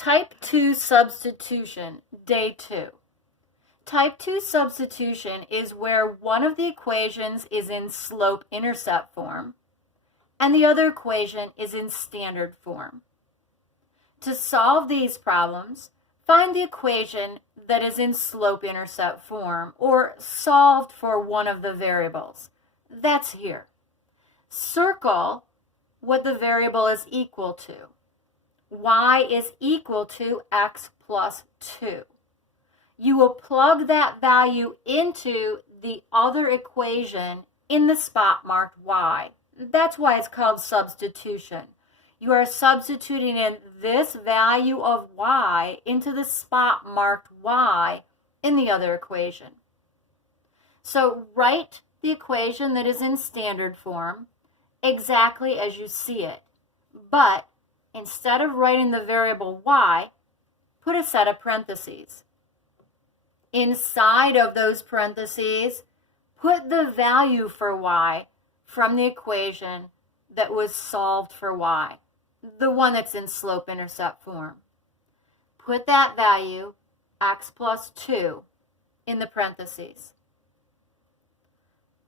Type 2 substitution, day 2. Type 2 substitution is where one of the equations is in slope-intercept form and the other equation is in standard form. To solve these problems, find the equation that is in slope-intercept form or solved for one of the variables. That's here. Circle what the variable is equal to. Y is equal to x plus 2. You will plug that value into the other equation in the spot marked y. That's why it's called substitution. You are substituting in this value of y into the spot marked y in the other equation. So write the equation that is in standard form exactly as you see it, but instead of writing the variable y, put a set of parentheses. Inside of those parentheses, put the value for y from the equation that was solved for y, the one that's in slope-intercept form. Put that value, x plus 2, in the parentheses.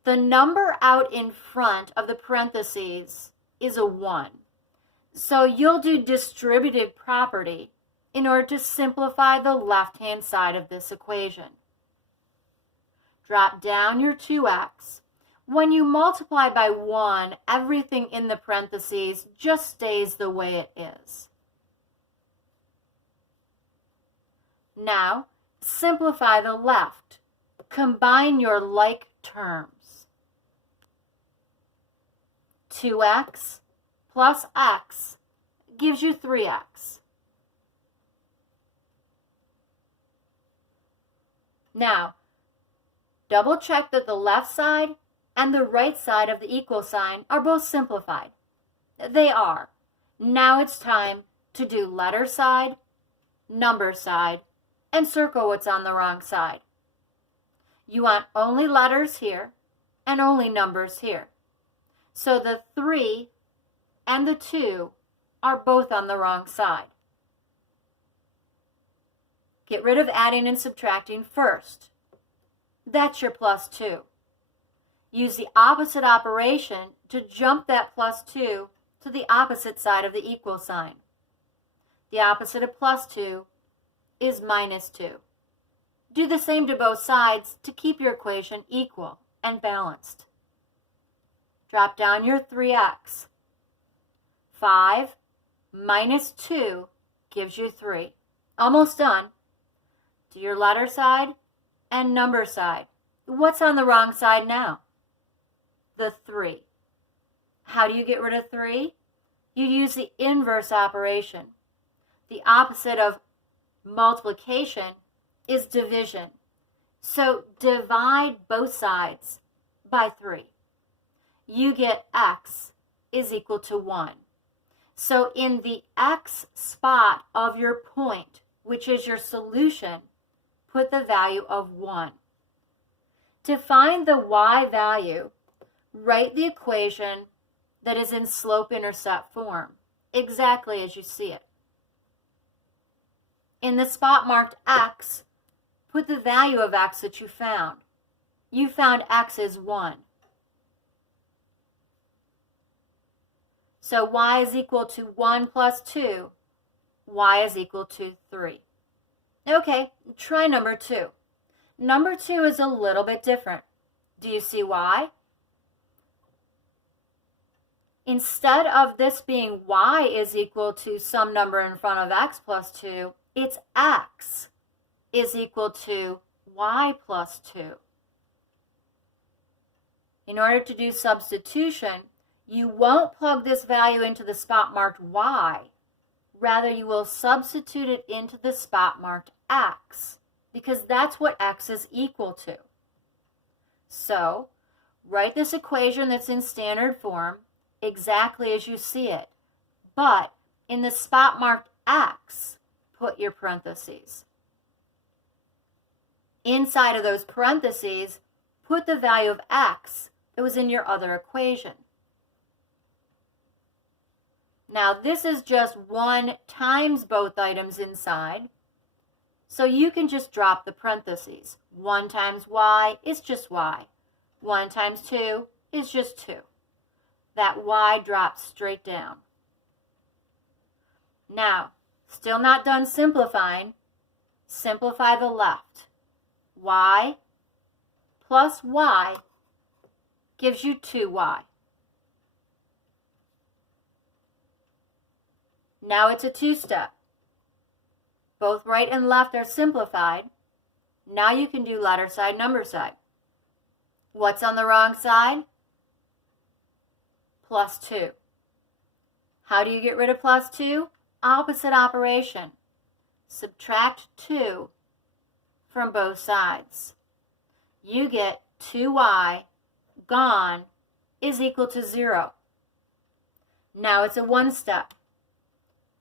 The number out in front of the parentheses is a 1. So you'll do distributive property in order to simplify the left-hand side of this equation. Drop down your 2x. When you multiply by 1, everything in the parentheses just stays the way it is. Now, simplify the left. Combine your like terms. 2x plus x gives you 3x. Now, double check that the left side and the right side of the equal sign are both simplified. They are. Now it's time to do letter side, number side, and circle what's on the wrong side. You want only letters here and only numbers here. So the 3 and the 2 are both on the wrong side. Get rid of adding and subtracting first. That's your plus 2. Use the opposite operation to jump that plus 2 to the opposite side of the equal sign. The opposite of plus 2 is minus 2. Do the same to both sides to keep your equation equal and balanced. Drop down your 3x. 5 minus 2 gives you 3. Almost done. Do your letter side and number side. What's on the wrong side now? The 3. How do you get rid of 3? You use the inverse operation. The opposite of multiplication is division. So divide both sides by 3. You get x is equal to 1. So in the x spot of your point, which is your solution, put the value of 1. To find the y value, write the equation that is in slope-intercept form, exactly as you see it. In the spot marked x, put the value of x that you found. You found x is 1. So y is equal to 1 plus 2. Y is equal to 3. Okay, try number 2. Number 2 is a little bit different. Do you see why? Instead of this being y is equal to some number in front of x plus 2, it's x is equal to y plus 2. In order to do substitution, you won't plug this value into the spot marked y. Rather, you will substitute it into the spot marked x, because that's what x is equal to. So, write this equation that's in standard form exactly as you see it, but in the spot marked x, put your parentheses. Inside of those parentheses, put the value of x that was in your other equation. Now this is just 1 times both items inside, so you can just drop the parentheses. 1 times y is just y. 1 times 2 is just 2. That y drops straight down. Now, still not done simplifying. Simplify the left. Y plus y gives you 2y. Now it's a 2-step. Both right and left are simplified. Now you can do letter side, number side. What's on the wrong side? Plus 2. How do you get rid of plus 2? Opposite operation. Subtract 2 from both sides. You get 2y gone is equal to 0. Now it's a 1-step.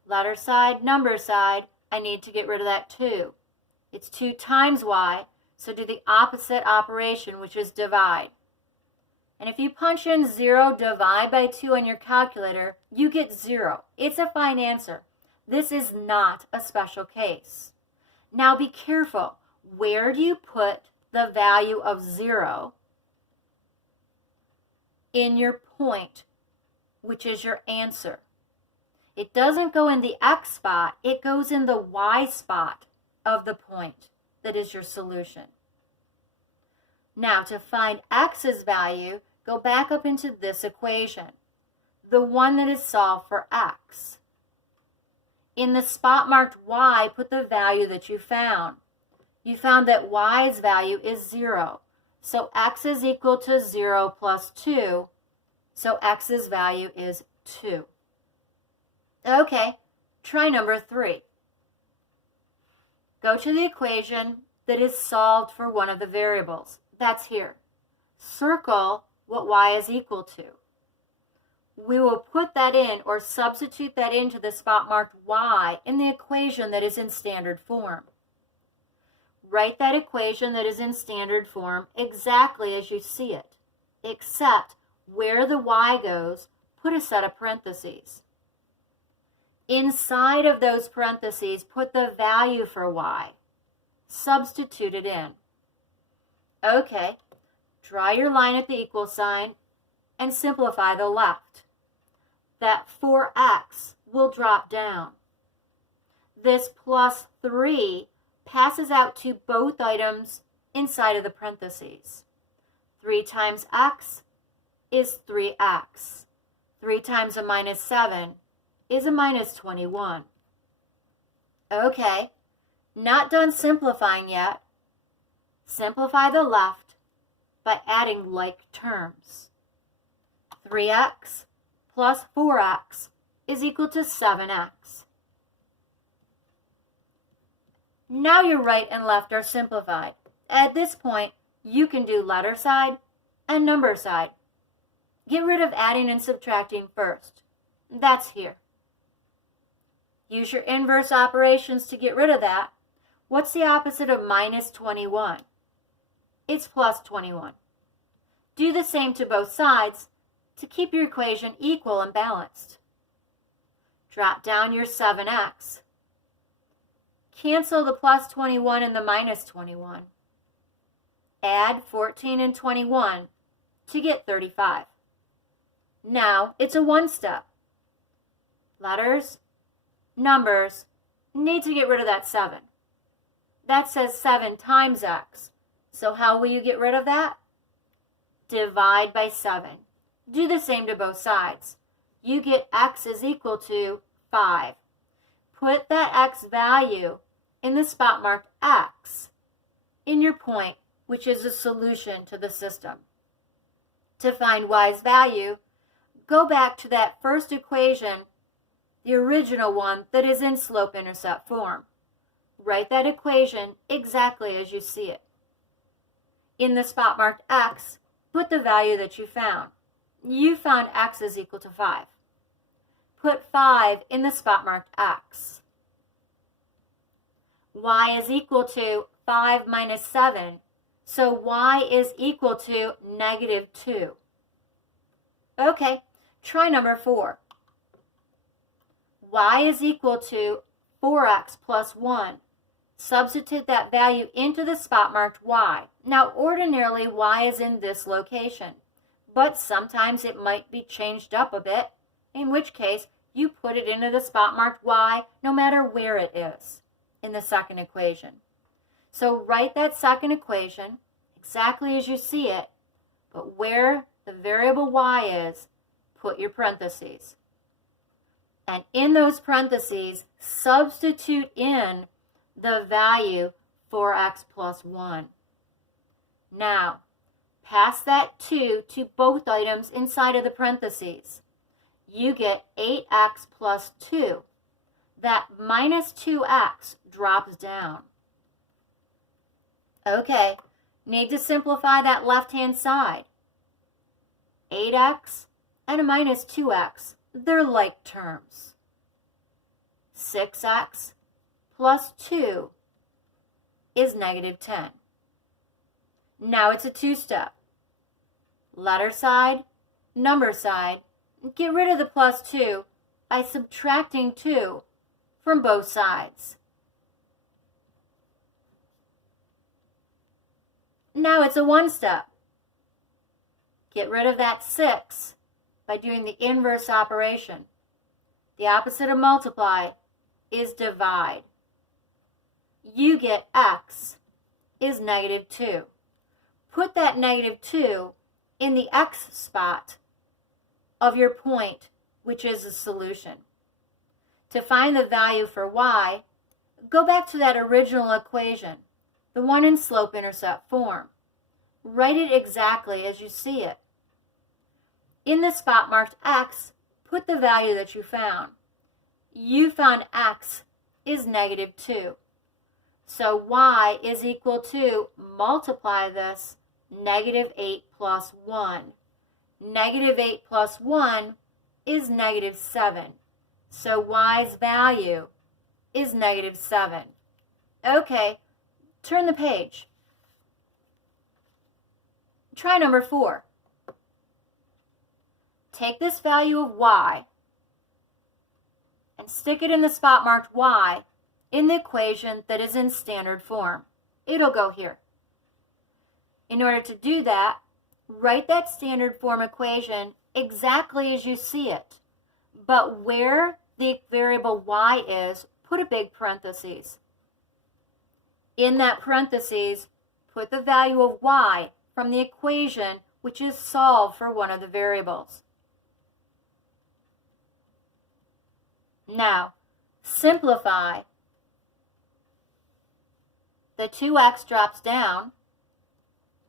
Letter side, number side, I need to get rid of that 2. It's 2 times y, so do the opposite operation, which is divide. And if you punch in 0 divide by 2 on your calculator, you get 0. It's a fine answer. This is not a special case. Now be careful. Where do you put the value of 0 in your point, which is your answer? It doesn't go in the x spot, it goes in the y spot of the point that is your solution. Now to find x's value, go back up into this equation, the one that is solved for x. In the spot marked y, put the value that you found. You found that y's value is 0, so x is equal to 0 plus 2, so x's value is 2. Okay, try number 3. Go to the equation that is solved for one of the variables. That's here. Circle what y is equal to. We will put that in or substitute that into the spot marked y in the equation that is in standard form. Write that equation that is in standard form exactly as you see it, except where the y goes, put a set of parentheses. Inside of those parentheses, put the value for y. Substitute it in. Okay, draw your line at the equal sign and simplify the left. That 4x will drop down. This plus 3 passes out to both items inside of the parentheses. 3 times x is 3x. 3 times a minus 7 is a minus 21. Okay, not done simplifying yet. Simplify the left by adding like terms. 3x plus 4x is equal to 7x. Now your right and left are simplified. At this point, you can do letter side and number side. Get rid of adding and subtracting first. That's here. Use your inverse operations to get rid of that. What's the opposite of minus 21? It's plus 21. Do the same to both sides to keep your equation equal and balanced. Drop down your 7x. Cancel the plus 21 and the minus 21. Add 14 and 21 to get 35. Now it's a 1-step. Letters, numbers, need to get rid of that 7. That says 7 times x. So how will you get rid of that? Divide by 7. Do the same to both sides. You get x is equal to 5. Put that x value in the spot marked x in your point, which is a solution to the system. To find y's value, go back to that first equation, the original one that is in slope-intercept form. Write that equation exactly as you see it. In the spot marked x, put the value that you found. You found x is equal to 5. Put 5 in the spot marked x. Y is equal to 5 minus 7, so y is equal to negative 2. Okay, try number 4. y is equal to 4x plus 1. Substitute that value into the spot marked y. Now, ordinarily, y is in this location, but sometimes it might be changed up a bit, in which case you put it into the spot marked y no matter where it is in the second equation. So write that second equation exactly as you see it, but where the variable y is, put your parentheses. And in those parentheses, substitute in the value 4x plus 1. Now, pass that 2 to both items inside of the parentheses. You get 8x plus 2. That minus 2x drops down. Okay, need to simplify that left-hand side. 8x and a minus 2x, they're like terms. 6x plus 2 is negative 10. Now it's a two-step. Letter side, number side, get rid of the plus 2 by subtracting 2 from both sides. Now it's a one-step. Get rid of that 6 by doing the inverse operation. The opposite of multiply is divide. You get x is negative 2. Put that negative 2 in the x spot of your point, which is the solution. To find the value for y, go back to that original equation, the one in slope-intercept form. Write it exactly as you see it. In the spot marked x, put the value that you found. You found x is negative 2. So y is equal to, multiply this, negative 8 plus 1. Negative 8 plus 1 is negative 7. So y's value is negative 7. Okay, turn the page. Try number 4. Take this value of y and stick it in the spot marked y in the equation that is in standard form. It'll go here. In order to do that, write that standard form equation exactly as you see it, but where the variable y is, put a big parentheses. In that parentheses, put the value of y from the equation which is solved for one of the variables. Now, simplify. The 2x drops down.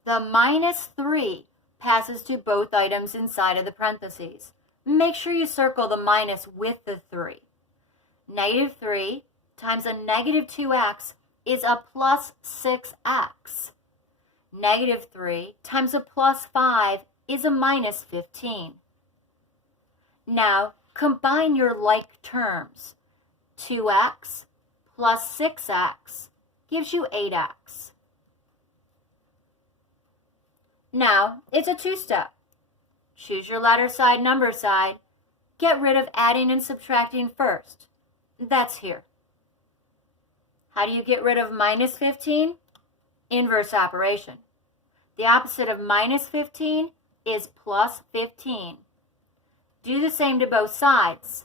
The minus 3 passes to both items inside of the parentheses. Make sure you circle the minus with the 3. Negative 3 times a negative 2x is a plus 6x. Negative 3 times a plus 5 is a minus 15. Now, combine your like terms. 2x plus 6x gives you 8x. Now, it's a two-step. Choose your letter side, number side. Get rid of adding and subtracting first. That's here. How do you get rid of minus 15? Inverse operation. The opposite of minus 15 is plus 15. Do the same to both sides.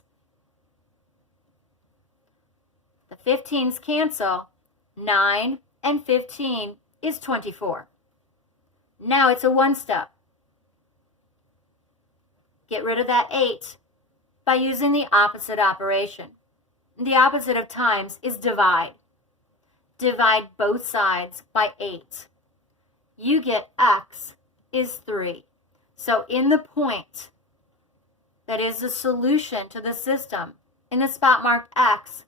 The 15s cancel. 9 and 15 is 24. Now it's a one-step. Get rid of that 8 by using the opposite operation. The opposite of times is divide. Divide both sides by 8. You get x is 3. So in the point that is the solution to the system, in the spot marked x,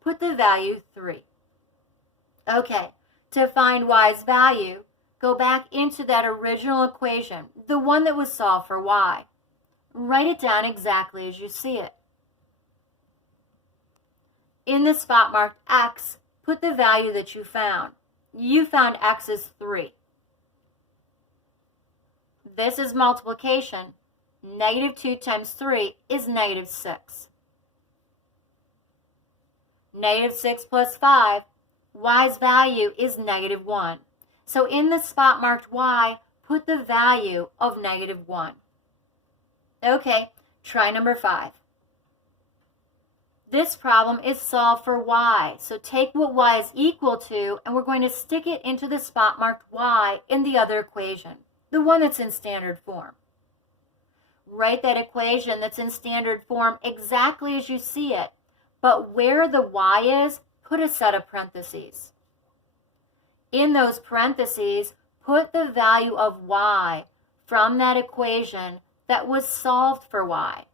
put the value 3. Okay, to find y's value, go back into that original equation, the one that was solved for y. Write it down exactly as you see it. In the spot marked x, put the value that you found. You found x is 3. This is multiplication. Negative 2 times 3 is negative 6. Negative 6 plus 5, y's value is negative 1. So in the spot marked y, put the value of negative 1. Okay, try number 5. This problem is solved for y. So take what y is equal to, and we're going to stick it into the spot marked y in the other equation, the one that's in standard form. Write that equation that's in standard form exactly as you see it, but where the y is, put a set of parentheses. In those parentheses, put the value of y from that equation that was solved for y.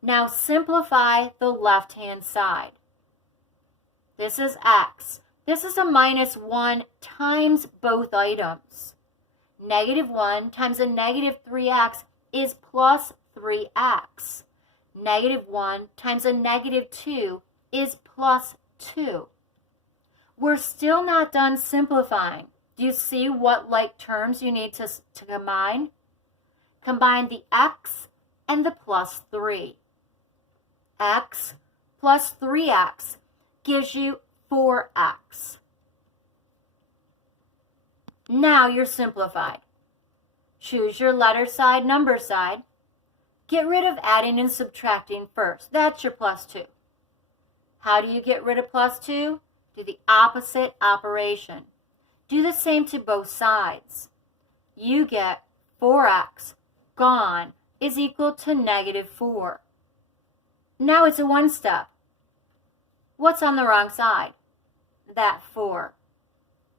Now simplify the left-hand side. This is x. This is a minus 1 times both items. Negative 1 times a negative 3x is plus 3x. Negative 1 times a negative 2 is plus 2. We're still not done simplifying. Do you see what like terms you need to combine? Combine the x and the plus 3. X plus 3x gives you 4x. Now you're simplified. Choose your letter side, number side. Get rid of adding and subtracting first. That's your plus 2. How do you get rid of plus 2? Do the opposite operation. Do the same to both sides. You get 4x gone is equal to negative 4. Now it's a one step. What's on the wrong side? That 4.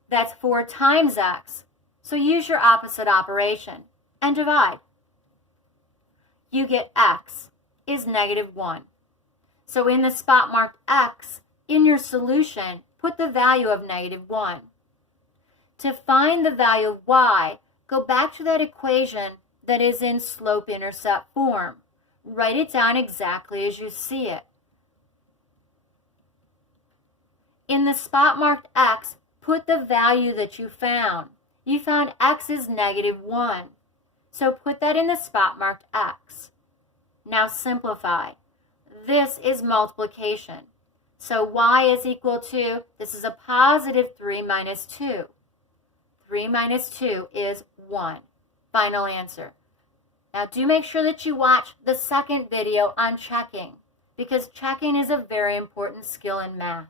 That's 4 times x. So use your opposite operation and divide. You get x is negative 1. So in the spot marked x, in your solution, put the value of negative 1. To find the value of y, go back to that equation that is in slope-intercept form. Write it down exactly as you see it. In the spot marked x, put the value that you found. You found x is negative 1. So put that in the spot marked x. Now simplify. This is multiplication. So y is equal to, this is a positive 3 minus 2. 3 minus 2 is 1. Final answer. Now do make sure that you watch the second video on checking, because checking is a very important skill in math.